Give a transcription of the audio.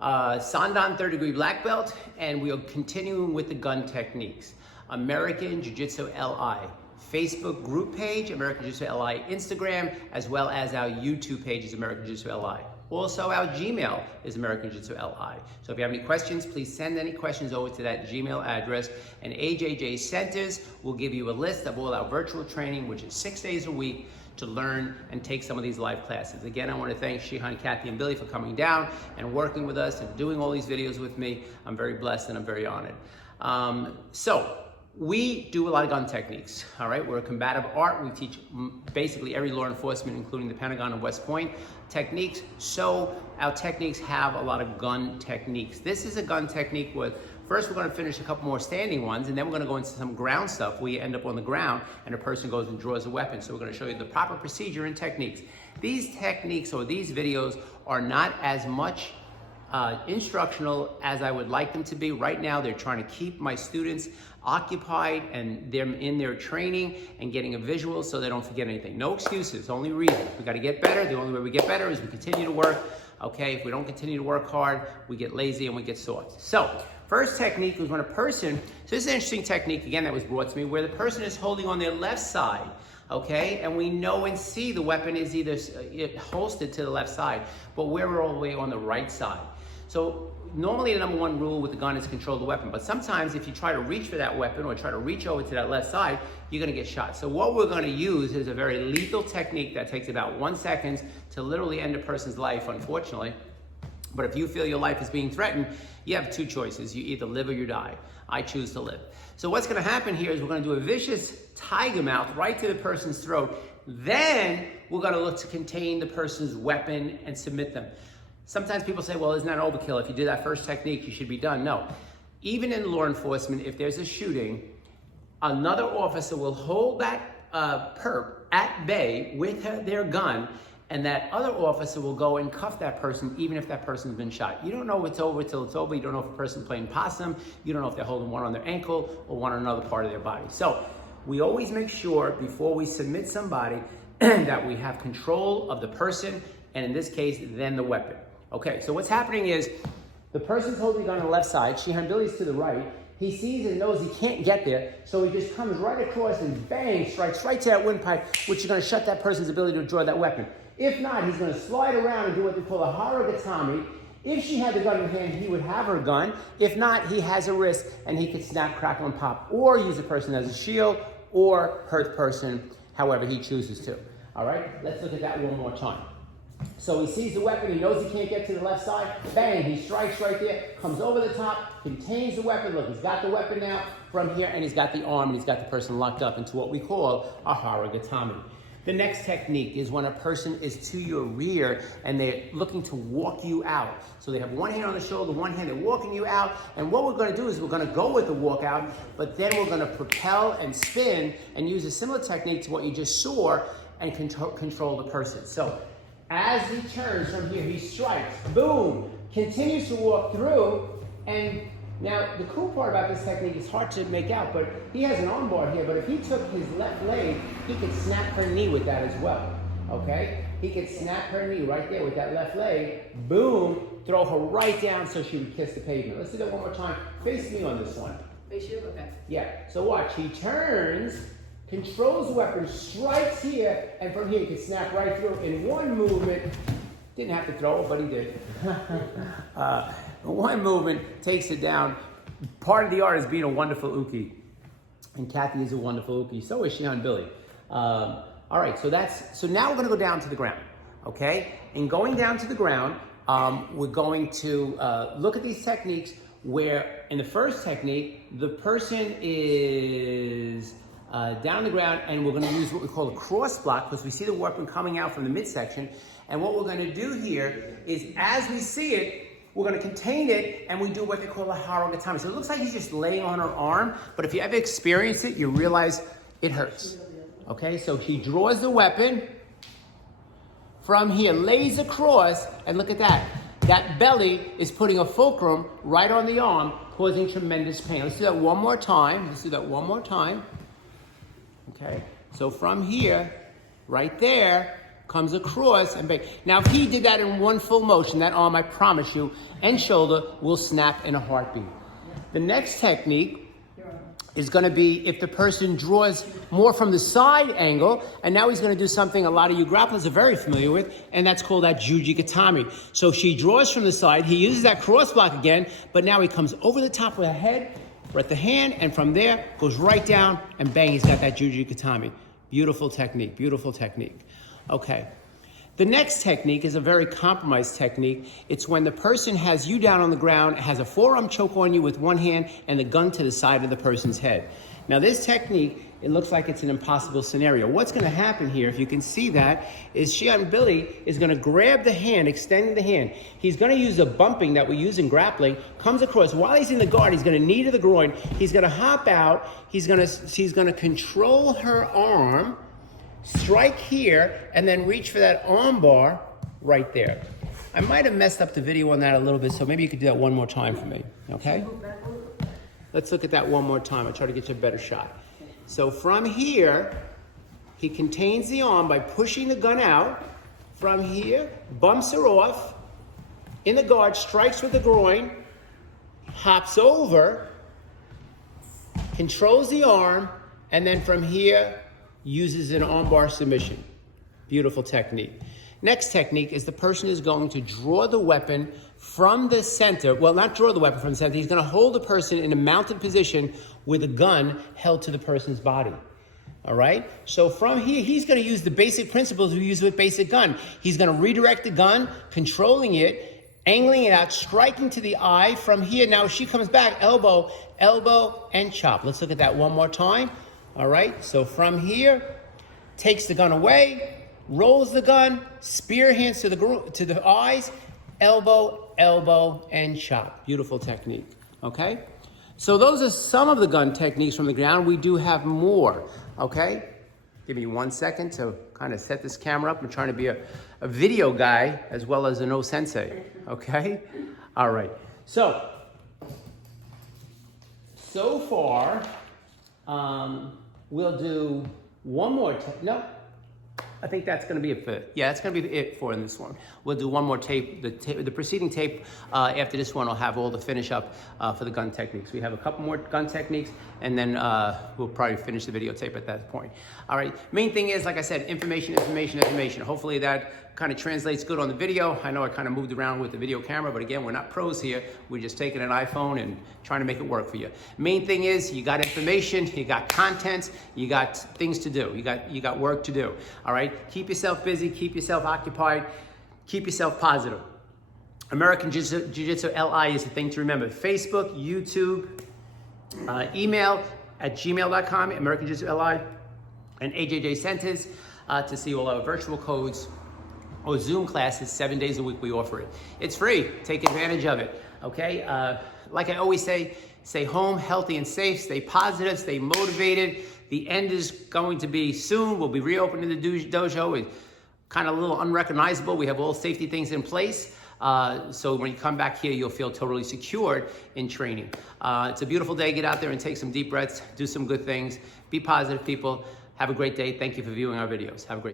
SANDAN third degree black belt, and we are continuing with the gun techniques. American Jiu-Jitsu LI. Facebook group page, American Jiu-Jitsu LI Instagram, as well as our YouTube page is American Jiu-Jitsu LI. Also, our Gmail is American Jiu-Jitsu LI. So if you have any questions, please send any questions over to that Gmail address, and AJJ Centers will give you a list of all our virtual training, which is 6 days a week, to learn and take some of these live classes. Again, I want to thank Shihan, Kathy, and Billy for coming down and working with us and doing all these videos with me. I'm very blessed and I'm very honored. So we do a lot of gun techniques, all right? We're a combative art. We teach basically every law enforcement, including the Pentagon and West Point, techniques. So our techniques have a lot of gun techniques. This is a gun technique with, first we're gonna finish a couple more standing ones, and then we're gonna go into some ground stuff where you end up on the ground and a person goes and draws a weapon. So we're gonna show you the proper procedure and techniques. These techniques or these videos are not as much instructional as I would like them to be. Right now, they're trying to keep my students occupied and them in their training and getting a visual so they don't forget anything. No excuses, only reason. We got to get better. The only way we get better is we continue to work. Okay, if we don't continue to work hard, we get lazy and we get soft. So, first technique is when a person, so this is an interesting technique, again, that was brought to me, where the person is holding on their left side, okay, and we know and see the weapon is either holstered to the left side, but we're all the way on the right side. So normally the number one rule with the gun is control the weapon, but sometimes if you try to reach for that weapon or try to reach over to that left side, you're gonna get shot. So what we're gonna use is a very lethal technique that takes about 1 second to literally end a person's life, unfortunately. But if you feel your life is being threatened, you have two choices. You either live or you die. I choose to live. So what's gonna happen here is we're gonna do a vicious tiger mouth right to the person's throat. Then we're gonna look to contain the person's weapon and submit them. Sometimes people say, well, isn't that overkill? If you do that first technique, you should be done. No. Even in law enforcement, if there's a shooting, another officer will hold that perp at bay with their gun, and that other officer will go and cuff that person, even if that person's been shot. You don't know if it's over till it's over. You don't know if a person's playing possum. You don't know if they're holding one on their ankle or one on another part of their body. So we always make sure before we submit somebody that we have control of the person, and in this case, then the weapon. Okay, so what's happening is the person's holding the gun on the left side, Shihan Billy's to the right. He sees and knows he can't get there, so he just comes right across and bang, strikes right to that windpipe, which is gonna shut that person's ability to draw that weapon. If not, he's gonna slide around and do what they call a haragatami. If she had the gun in hand, he would have her gun. If not, he has a wrist and he could snap, crackle, and pop, or use the person as a shield, or hurt the person however he chooses to. All right, let's look at that one more time. So he sees the weapon, he knows he can't get to the left side, bang, he strikes right there, comes over the top, contains the weapon. Look, he's got the weapon now from here, and he's got the arm, and he's got the person locked up into what we call a haragatami. The next technique is when a person is to your rear and they're looking to walk you out. So they have one hand on the shoulder, one hand, they're walking you out, and what we're gonna do is we're gonna go with the walkout, but then we're gonna propel and spin and use a similar technique to what you just saw and control the person. So as he turns from here, he strikes, boom, continues to walk through, and now the cool part about this technique is hard to make out, but he has an armbar here, but if he took his left leg, he could snap her knee with that as well, okay? He could snap her knee right there with that left leg, boom, throw her right down so she would kiss the pavement. Let's do that one more time. Face me on this one. Face you? Okay. Yeah, so watch, he turns, controls the weapon, strikes here, and from here he can snap right through in one movement. Didn't have to throw it, but he did. One movement takes it down. Part of the art is being a wonderful uke. And Kathy is a wonderful uke. So is Shihan Billy. All right, so now we're gonna go down to the ground, okay? And going down to the ground, we're going to look at these techniques where in the first technique, the person is down on the ground, and we're going to use what we call a cross block because we see the weapon coming out from the midsection. And what we're going to do here is, as we see it, we're going to contain it, and we do what they call a haragatami. So it looks like he's just laying on her arm, but if you ever experience it, you realize it hurts. Okay, so he draws the weapon from here, lays across, and look at that. That belly is putting a fulcrum right on the arm, causing tremendous pain. Let's do that one more time. Okay, so from here, right there, comes across and bang. Now, if he did that in one full motion, that arm, I promise you, and shoulder will snap in a heartbeat. The next technique is going to be if the person draws more from the side angle, and now he's going to do something a lot of you grapplers are very familiar with, and that's called that Jujikatami. So she draws from the side, he uses that cross block again, but now he comes over the top of the head, right the hand, and from there goes right down, and bang, he's got that Jujikatami. Beautiful technique, beautiful technique. Okay. The next technique is a very compromised technique. It's when the person has you down on the ground, has a forearm choke on you with one hand and the gun to the side of the person's head. Now this technique, it looks like it's an impossible scenario. What's going to happen here, if you can see that, is Billy is going to grab the hand, extending the hand. He's going to use the bumping that we use in grappling, comes across. While he's in the guard, he's going to knee to the groin. He's going to hop out. He's going to control her arm, strike here, and then reach for that arm bar right there. I might have messed up the video on that a little bit, so maybe you could do that one more time for me, okay? Let's look at that one more time. I'll try to get you a better shot. So from here, he contains the arm by pushing the gun out. From here, bumps her off, in the guard, strikes with the groin, hops over, controls the arm, and then from here, uses an armbar submission. Beautiful technique. Next technique is the person is going to draw the weapon from the center. Well, not draw the weapon from the center. He's going to hold the person in a mounted position with a gun held to the person's body. All right? So from here, he's going to use the basic principles we use with basic gun. He's going to redirect the gun, controlling it, angling it out, striking to the eye. From here, now she comes back, elbow, elbow, and chop. Let's look at that one more time. All right, so from here, takes the gun away, rolls the gun, spear hands to the eyes, elbow, elbow, and chop. Beautiful technique, okay? So those are some of the gun techniques from the ground. We do have more, okay? Give me 1 second to kind of set this camera up. I'm trying to be a video guy as well as an OSensei, okay? All right, so far, we'll do one more tape. No, I think that's going to be it for it. Yeah, that's going to be it for in this one. We'll do one more tape. The preceding tape after this one will have all the finish up for the gun techniques. We have a couple more gun techniques, and then we'll probably finish the videotape at that point. All right. Main thing is, like I said, information. Hopefully that kind of translates good on the video. I know I kind of moved around with the video camera, but again, we're not pros here. We're just taking an iPhone and trying to make it work for you. Main thing is, you got information, you got content, you got things to do, you got work to do. All right. Keep yourself busy, keep yourself occupied, keep yourself positive. American Jiu-Jitsu LI is the thing to remember. Facebook, YouTube, email at gmail.com, American Jiu-Jitsu LI, and AJJ Centers to see all our virtual codes or Zoom classes. 7 days a week we offer it. It's free. Take advantage of it. Okay? Like I always say, stay home, healthy and safe. Stay positive. Stay motivated. The end is going to be soon. We'll be reopening the dojo. It's kind of a little unrecognizable. We have all safety things in place. So when you come back here, you'll feel totally secured in training. It's a beautiful day. Get out there and take some deep breaths. Do some good things. Be positive, people. Have a great day. Thank you for viewing our videos. Have a great day.